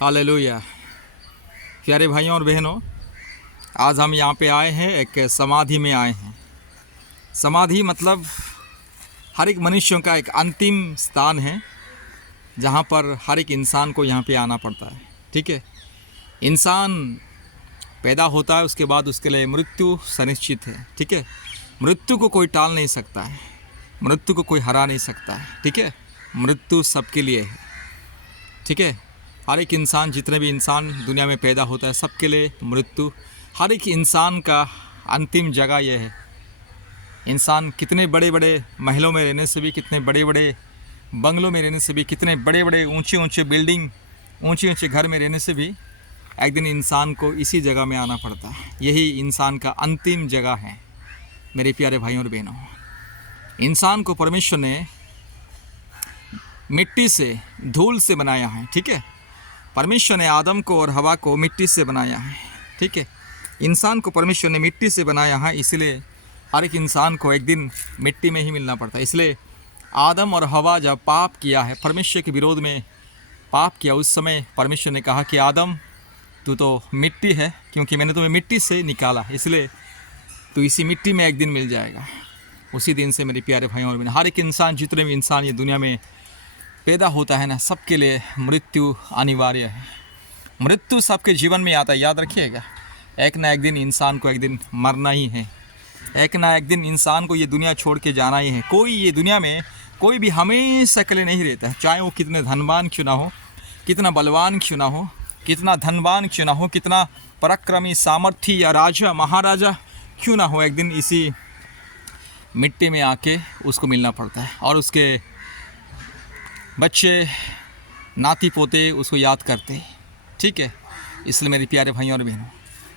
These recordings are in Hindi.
हालेलुया। प्यारे भाइयों और बहनों, आज हम यहाँ पे आए हैं, एक समाधि में आए हैं। समाधि मतलब हर एक मनुष्यों का एक अंतिम स्थान है, जहाँ पर हर एक इंसान को यहाँ पे आना पड़ता है। ठीक है, इंसान पैदा होता है, उसके बाद उसके लिए मृत्यु सुनिश्चित है। ठीक है, मृत्यु को कोई टाल नहीं सकता है, मृत्यु को कोई हरा नहीं सकता है। ठीक है, मृत्यु सबके लिए है। ठीक है, हर एक इंसान, जितने भी इंसान दुनिया में पैदा होता है, सबके लिए मृत्यु, हर एक इंसान का अंतिम जगह ये है। इंसान कितने बड़े बड़े महलों में रहने से भी, कितने बड़े बड़े बंगलों में रहने से भी, कितने बड़े बड़े ऊंचे ऊंचे बिल्डिंग, ऊंचे ऊंचे घर में रहने से भी, एक दिन इंसान को इसी जगह में आना पड़ता है। यही इंसान का अंतिम जगह है। मेरे प्यारे भाइयों और बहनों, इंसान को परमेश्वर ने मिट्टी से, धूल से बनाया है। ठीक है, परमेश्वर ने आदम को और हवा को मिट्टी से बनाया है। ठीक है, इंसान को परमेश्वर ने मिट्टी से बनाया है, इसलिए हर एक इंसान को एक दिन मिट्टी में ही मिलना पड़ता है। इसलिए आदम और हवा जब पाप किया है, परमेश्वर के विरोध में पाप किया, उस समय परमेश्वर ने कहा कि आदम, तू तो मिट्टी है, क्योंकि मैंने तुम्हें मिट्टी से निकाला, इसलिए तू इसी मिट्टी में एक दिन मिल जाएगा। उसी दिन से मेरे प्यारे भाइयों और बहनों, हर एक इंसान, जितने भी इंसान ये दुनिया में पैदा होता है ना, सबके लिए मृत्यु अनिवार्य है। मृत्यु सबके जीवन में आता है, याद रखिएगा। एक ना एक दिन इंसान को एक दिन मरना ही है, एक ना एक दिन इंसान को ये दुनिया छोड़ के जाना ही है। कोई ये दुनिया में कोई भी हमेशा के लिए नहीं रहता है, चाहे वो कितने धनवान क्यों ना हो, कितना बलवान क्यों ना हो, कितना धनवान क्यों ना हो, कितना पराक्रमी, सामर्थी या राजा महाराजा क्यों ना हो, एक दिन इसी मिट्टी में आके उसको मिलना पड़ता है। और उसके बच्चे, नाती पोते उसको याद करते हैं। ठीक है, इसलिए मेरे प्यारे भाइयों और बहनों,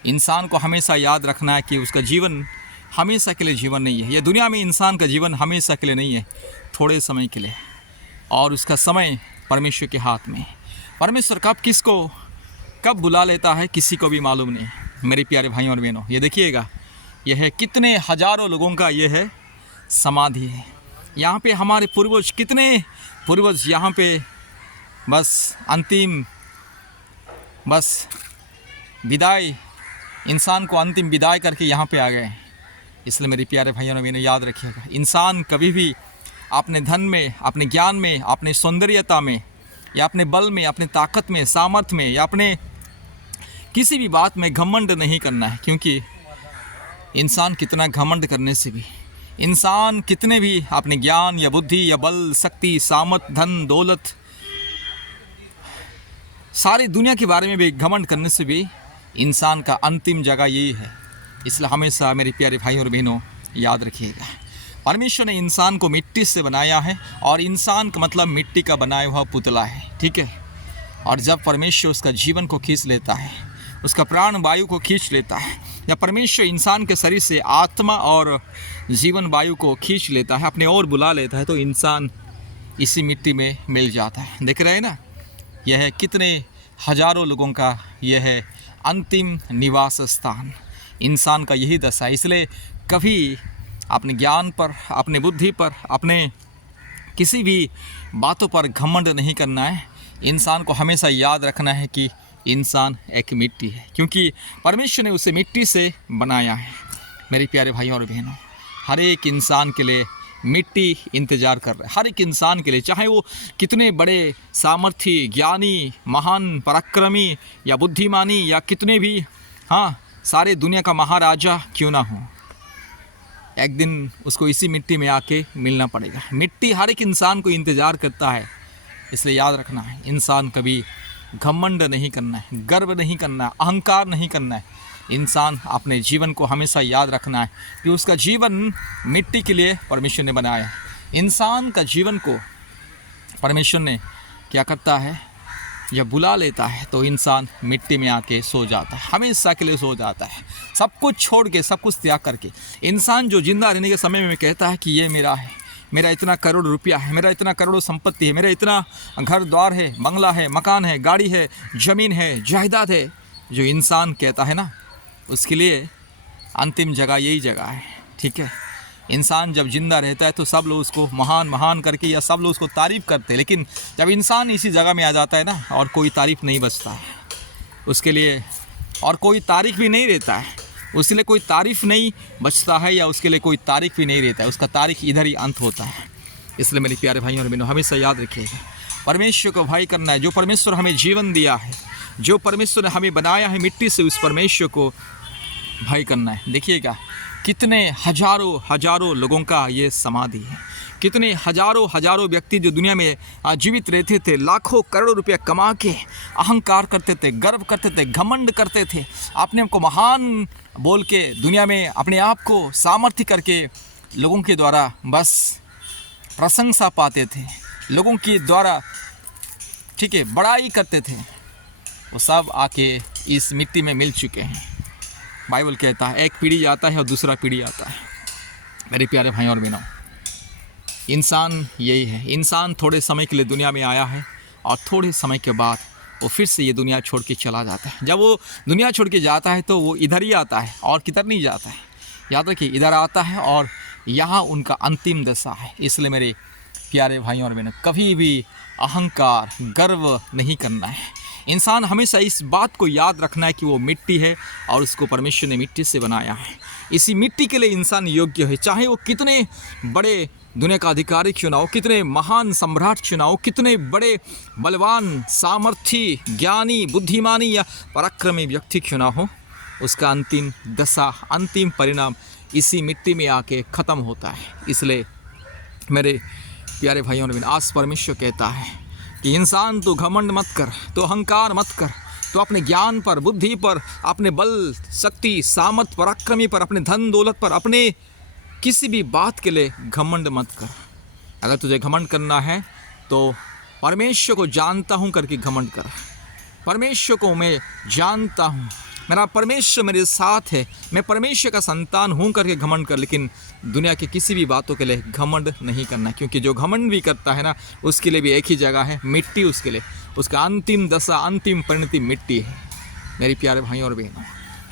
इंसान को हमेशा याद रखना है कि उसका जीवन हमेशा के लिए जीवन नहीं है। यह दुनिया में इंसान का जीवन हमेशा के लिए नहीं है, थोड़े समय के लिए, और उसका समय परमेश्वर के हाथ में। परमेश्वर कब किसको कब बुला लेता है, किसी को भी मालूम नहीं। मेरे प्यारे भाइयों और बहनों, ये देखिएगा, यह है कितने हजारों लोगों का यह है समाधि है। यहाँ पे हमारे पूर्वज, कितने पूर्वज यहाँ पे बस अंतिम, बस विदाई, इंसान को अंतिम विदाई करके यहाँ पे आ गए हैं। इसलिए मेरे प्यारे भाइयों ने याद रखिएगा, इंसान कभी भी अपने धन में, अपने ज्ञान में, अपने सौंदर्यता में, या अपने बल में, अपने ताकत में, सामर्थ्य में, या अपने किसी भी बात में घमंड नहीं करना है। क्योंकि इंसान कितना घमंड करने से भी, इंसान कितने भी अपने ज्ञान या बुद्धि या बल, शक्ति, सामर्थ्य, धन, दौलत, सारी दुनिया के बारे में भी घमंड करने से भी, इंसान का अंतिम जगह यही है। इसलिए हमेशा मेरे प्यारे भाई और बहनों याद रखिएगा, परमेश्वर ने इंसान को मिट्टी से बनाया है, और इंसान का मतलब मिट्टी का बनाया हुआ पुतला है। ठीक है, और जब परमेश्वर उसका जीवन को खींच लेता है, उसका प्राण वायु को खींच लेता है, या परमेश्वर इंसान के शरीर से आत्मा और जीवन वायु को खींच लेता है, अपने ओर बुला लेता है, तो इंसान इसी मिट्टी में मिल जाता है। देख रहे हैं ना, यह है कितने हजारों लोगों का यह है अंतिम निवास स्थान। इंसान का यही दशा है। इसलिए कभी अपने ज्ञान पर, अपने बुद्धि पर, अपने किसी भी बातों पर घमंड नहीं करना है। इंसान को हमेशा याद रखना है कि इंसान एक मिट्टी है, क्योंकि परमेश्वर ने उसे मिट्टी से बनाया है। मेरे प्यारे भाइयों और बहनों, हर एक इंसान के लिए मिट्टी इंतज़ार कर रहा है, हर एक इंसान के लिए, चाहे वो कितने बड़े सामर्थी, ज्ञानी, महान, पराक्रमी या बुद्धिमानी, या कितने भी सारे दुनिया का महाराजा क्यों ना हो, एक दिन उसको इसी मिट्टी में आके मिलना पड़ेगा। मिट्टी हर एक इंसान को इंतज़ार करता है। इसलिए याद रखना है, इंसान कभी घमंड नहीं करना है, गर्व नहीं करना है, अहंकार नहीं करना है। इंसान अपने जीवन को हमेशा याद रखना है कि उसका जीवन मिट्टी के लिए परमेश्वर ने बनाया है। इंसान का जीवन को परमेश्वर ने क्या करता है, जब बुला लेता है तो इंसान मिट्टी में आके सो जाता है, हमेशा के लिए सो जाता है। सब कुछ छोड़ के, सब कुछ त्याग करके इंसान जो जिंदा रहने के समय में कहता है कि ये मेरा है, मेरा इतना करोड़ रुपया है, मेरा इतना करोड़ संपत्ति है, मेरा इतना घर द्वार है, बंगला है, मकान है, गाड़ी है, ज़मीन है, जायदाद है, जो इंसान कहता है ना, उसके लिए अंतिम जगह यही जगह है। ठीक है, इंसान जब जिंदा रहता है तो सब लोग उसको महान महान करके या सब लोग उसको तारीफ़ करते हैं, लेकिन जब इंसान इसी जगह में आ जाता है ना, और कोई तारीफ़ नहीं बचता है उसके लिए, और कोई तारीफ़ भी नहीं रहता है उसके लिए, कोई तारीफ़ नहीं बचता है या उसके लिए कोई तारीफ़ भी नहीं रहता है, उसका तारीख़ इधर ही अंत होता है। इसलिए मेरे प्यारे भाइयों और बहनों, हमेशा याद रखिएगा, परमेश्वर को भय करना है। जो परमेश्वर हमें जीवन दिया है, जो परमेश्वर ने हमें बनाया है मिट्टी से, उस परमेश्वर को भय करना है। देखिएगा कितने हजारों हजारों लोगों का ये समाधि है, कितने हजारों हजारों व्यक्ति जो दुनिया में जीवित रहते थे, लाखों करोड़ों रुपया कमा के अहंकार करते थे, गर्व करते थे, घमंड करते थे, अपने आप को महान बोल के दुनिया में अपने आप को सामर्थ्य करके लोगों के द्वारा बस प्रशंसा पाते थे, लोगों के द्वारा ठीक है बड़ाई करते थे, वो सब आके इस मिट्टी में मिल चुके हैं। बाइबल कहता है एक पीढ़ी आता है और दूसरा पीढ़ी आता है। मेरे प्यारे भाइयों और बहनों, इंसान यही है, इंसान थोड़े समय के लिए दुनिया में आया है और थोड़े समय के बाद वो फिर से ये दुनिया छोड़ के चला जाता है। जब वो दुनिया छोड़ के जाता है तो वो इधर ही आता है और किधर नहीं जाता है, याद रखिए इधर आता है और यहाँ उनका अंतिम दशा है। इसलिए मेरे प्यारे भाइयों और बहनों, कभी भी अहंकार गर्व नहीं करना है। इंसान हमेशा इस बात को याद रखना है कि वो मिट्टी है और उसको परमेश्वर ने मिट्टी से बनाया है। इसी मिट्टी के लिए इंसान योग्य है, चाहे वो कितने बड़े दुनिया का अधिकारी क्यों ना हो, कितने महान सम्राट क्यों ना हो, कितने बड़े बलवान सामर्थी ज्ञानी बुद्धिमानी या पराक्रमी व्यक्ति क्यों ना हो, उसका अंतिम दशा अंतिम परिणाम इसी मिट्टी में आके ख़त्म होता है। इसलिए मेरे प्यारे भाइयों और बहनों, आज परमेश्वर कहता है कि इंसान तो घमंड मत कर, तो अहंकार मत कर, तो अपने ज्ञान पर, बुद्धि पर, अपने बल शक्ति सामर्थ पराक्रमी पर, अपने धन दौलत पर, अपने किसी भी बात के लिए घमंड मत कर। अगर तुझे घमंड करना है तो परमेश्वर को जानता हूँ करके घमंड कर। परमेश्वर को मैं जानता हूँ, मेरा परमेश्वर मेरे साथ है, मैं परमेश्वर का संतान हूँ करके घमंड कर। लेकिन दुनिया की किसी भी बातों के लिए घमंड नहीं करना, क्योंकि जो घमंड भी करता है ना, उसके लिए भी एक ही जगह है, मिट्टी। उसके लिए उसका अंतिम दशा अंतिम परिणति मिट्टी है। मेरे प्यारे भाइयों और बहनों,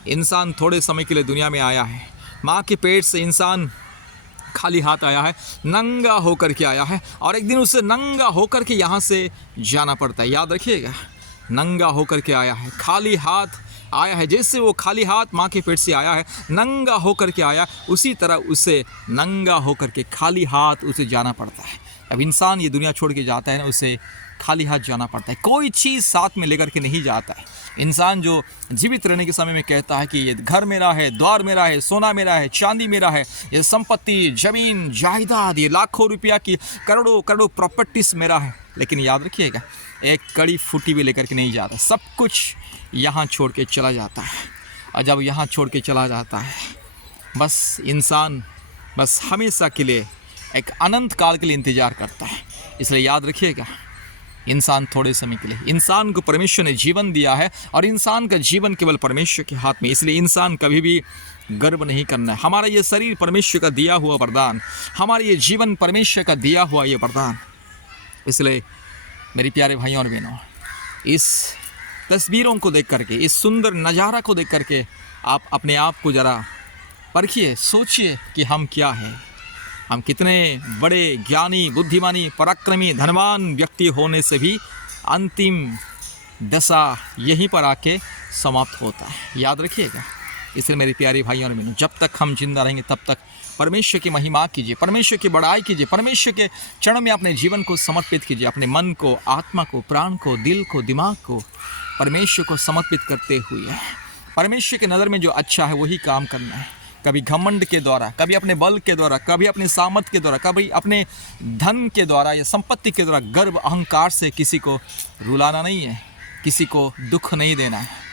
इंसान थोड़े समय के लिए दुनिया में आया है। माँ के पेट से इंसान खाली हाथ आया है, नंगा होकर के आया है, और एक दिन उसे नंगा होकर के यहाँ से जाना पड़ता है। याद रखिएगा, नंगा होकर के आया है, खाली हाथ आया है। जैसे वो खाली हाथ माँ के पेट से आया है, नंगा होकर के आया, उसी तरह उसे नंगा होकर के खाली हाथ उसे जाना पड़ता है। अब इंसान ये दुनिया छोड़ के जाता है ना, उसे खाली हाथ जाना पड़ता है, कोई चीज़ साथ में लेकर के नहीं जाता है। इंसान जो जीवित रहने के समय में कहता है कि ये घर मेरा है, द्वार मेरा है, सोना मेरा है, चांदी मेरा है, ये संपत्ति जमीन जायदाद, ये लाखों रुपया की करोड़ों करोड़ों प्रॉपर्टीज मेरा है, लेकिन याद रखिएगा एक कड़ी फूटी भी लेकर के नहीं जाता, सब कुछ यहाँ छोड़ के चला जाता है। और जब यहाँ छोड़ के चला जाता है, बस इंसान बस हमेशा के लिए एक अनंत काल के लिए इंतज़ार करता है। इसलिए याद रखिएगा, इंसान थोड़े समय के लिए, इंसान को परमेश्वर ने जीवन दिया है और इंसान का जीवन केवल परमेश्वर के हाथ में। इसलिए इंसान कभी भी गर्व नहीं करना है। हमारा ये शरीर परमेश्वर का दिया हुआ वरदान, हमारा ये जीवन परमेश्वर का दिया हुआ ये वरदान। इसलिए मेरे प्यारे भाइयों और बहनों, इस तस्वीरों को देख करके, इस सुंदर नज़ारा को देख करके आप अपने आप को ज़रा परखिए, सोचिए कि हम क्या हैं। हम कितने बड़े ज्ञानी बुद्धिमानी पराक्रमी धनवान व्यक्ति होने से भी अंतिम दशा यहीं पर आके समाप्त होता है। याद रखिएगा। इसलिए मेरी प्यारी भाइयों और बहनों, जब तक हम जिंदा रहेंगे तब तक परमेश्वर की महिमा कीजिए, परमेश्वर की बड़ाई कीजिए, परमेश्वर के चरणों में अपने जीवन को समर्पित कीजिए। अपने मन को, आत्मा को, प्राण को, दिल को, दिमाग को परमेश्वर को समर्पित करते हुए परमेश्वर के नज़र में जो अच्छा है वही काम करना है। कभी घमंड के द्वारा, कभी अपने बल के द्वारा, कभी अपने सामर्थ्य के द्वारा, कभी अपने धन के द्वारा या संपत्ति के द्वारा गर्व अहंकार से किसी को रुलाना नहीं है, किसी को दुख नहीं देना है।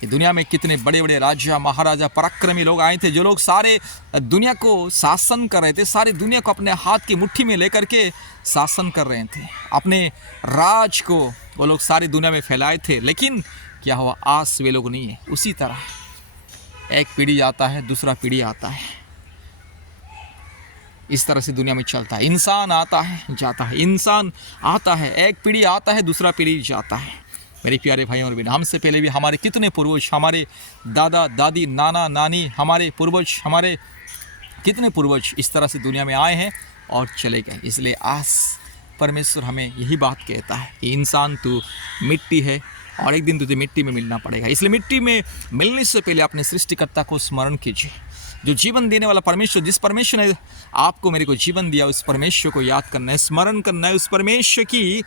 कि दुनिया में कितने बड़े बड़े राजा महाराजा पराक्रमी लोग आए थे, जो लोग सारे दुनिया को शासन कर रहे थे, सारी दुनिया को अपने हाथ की मुट्ठी में लेकर के शासन कर रहे थे, अपने राज को वो लोग सारी दुनिया में फैलाए थे। लेकिन क्या हुआ, आज वे लोग नहीं है। उसी तरह एक पीढ़ी आता है, दूसरा पीढ़ी आता है, इस तरह से दुनिया में चलता है। इंसान आता है जाता है, इंसान आता है, एक पीढ़ी आता है, दूसरा पीढ़ी जाता है। मेरे प्यारे भाइयों और बहनों, हमसे पहले भी हमारे कितने पूर्वज, हमारे दादा दादी नाना नानी, हमारे पूर्वज, हमारे कितने पूर्वज इस तरह से दुनिया में आए हैं और चले गए। इसलिए आज परमेश्वर हमें यही बात कहता है कि इंसान तू मिट्टी है और एक दिन तुझे मिट्टी में मिलना पड़ेगा। इसलिए मिट्टी में मिलने से पहले अपने सृष्टिकर्ता को स्मरण कीजिए, जो जीवन देने वाला परमेश्वर, जिस परमेश्वर ने आपको मेरे को जीवन दिया, उस परमेश्वर को याद करना है, स्मरण करना है, उस परमेश्वर की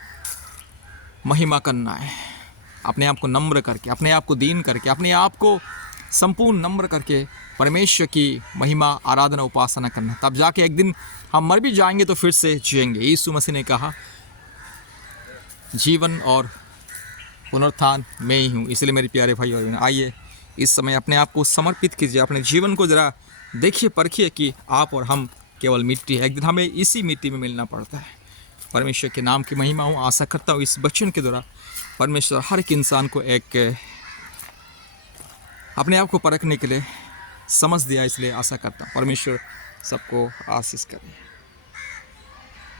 महिमा करना है। अपने आप को नम्र करके, अपने आप को दीन करके, अपने आप को संपूर्ण नम्र करके परमेश्वर की महिमा, आराधना, उपासना करना। तब जाके एक दिन हम मर भी जाएंगे तो फिर से जिएंगे। यीशु मसीह ने कहा जीवन और पुनरुत्थान मैं ही हूँ। इसलिए मेरे प्यारे भाई और बहन, आइए इस समय अपने आप को समर्पित कीजिए, अपने जीवन को ज़रा देखिए, परखिए कि आप और हम केवल मिट्टी है। एक दिन हमें इसी मिट्टी में मिलना पड़ता है। परमेश्वर के नाम की महिमा हूँ। आशा करता हूँ इस वचन के द्वारा परमेश्वर हर एक इंसान को एक अपने आप को परखने के लिए समझ दिया। इसलिए आशा करता हूँ परमेश्वर सबको आशीष करे।